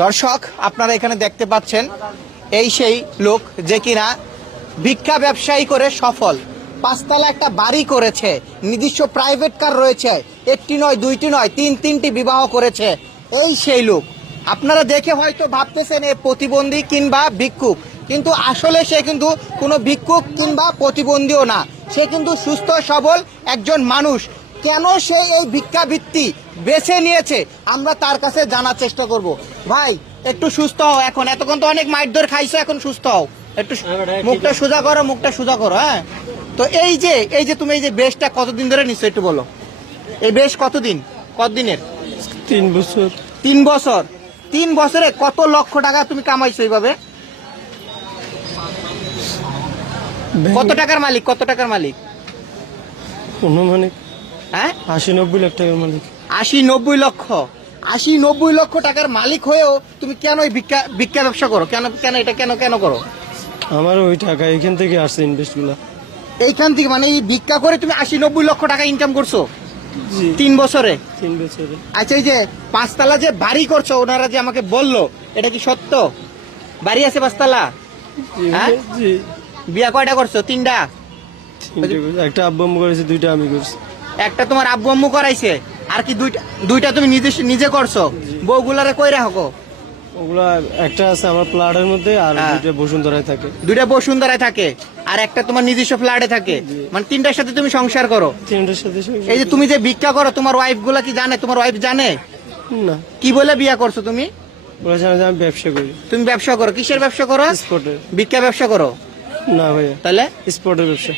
দর্শক আপনারা এখানে দেখতে পাচ্ছেন এই সেই লোক যে কিনা ভিক্ষা ব্যবসায়ী করে সফল, পাঁচতলা একটা বাড়ি করেছে, নিজস্ব প্রাইভেট কার রয়েছে, একটি নয় দুইটি নয় তিনটি বিবাহ করেছে। এই সেই লোক। আপনারা দেখে হয়তো ভাবতেছেন এ প্রতিবন্ধী কিংবা ভিক্ষুক, কিন্তু আসলে সে কিন্তু কোনো ভিক্ষুক কিংবা প্রতিবন্ধীও না, সে কিন্তু সুস্থ সবল একজন মানুষ। কেন সে এই ভিক্ষাবৃত্তি বেছে নিয়েছে আমরা তার কাছে জানার চেষ্টা করব। ভাই একটু সুস্থ হও, এখন এতক্ষণ তো অনেক মাইট ধরে খাইছো, এখন সুস্থ হও, একটু মুখটা সোজা করো, মুখটা সোজা করো। হ্যাঁ, তো এই যে তুমি এই যে বেশটা কতদিন ধরে নিচ্ছ একটু বলো। এই বেশ কতদিনের? 3 বছর। 3 বছর। 3 বছরে কত লক্ষ টাকা তুমি কামাইছো এইভাবে? কত টাকার মালিক? অনুমানিক হ্যাঁ 80-90 লাখ টাকার মালিক। 80-90 লক্ষ টাকার মালিক হয়েও তুমি কেন এই ভিক্ষা ব্যবসা করো? কেন করো? আমার ওই টাকা এখান থেকে আসছে ইনভেস্ট গুলা। এইখান থেকে মানে এই ভিক্ষা করে তুমি 80-90 লক্ষ টাকা ইনকাম করছো 3 বছরে? 3 বছরে। আচ্ছা, এই যে পাঁচতলা যে বাড়ি করছো, ওনারা যে আমাকে বললো, এটা কি সত্য? বাড়ি আছে পাঁচতলা? হ্যাঁ? জি। বিয়া কয়টা করছো? 3টা। একটা আব্বু আম্মু করেছে, 2টা আমি করছি। একটা তোমার আব্বু আম্মু করাইছে, আর কি দুইটা তুমি নিজে করছো? বউগুলারে কই রাখো? ওগুলা একটা আছে আমার প্লাটের মধ্যে, আর 2টা বসুন্ধরায় থাকে। 2টা বসুন্ধরায় থাকে, আর একটা তোমার নিজস্ব ফ্ল্যাটে থাকে। মানে 3টার সাথে তুমি সংসার করো? 3টার সাথে। এই যে তুমি যে ভিক্ষা করো, তোমার ওয়াইফ গুলা কি জানে? তোমার ওয়াইফ জানে? না। কি বলে বিয়া করছো তুমি? বলেছে আমি ব্যবসা করি। তুমি ব্যবসা করো? কিসের ব্যবসা করো? স্পটের। ভিক্ষা ব্যবসা করো? না ভাইয়া, তাহলে স্পটের ব্যবসা।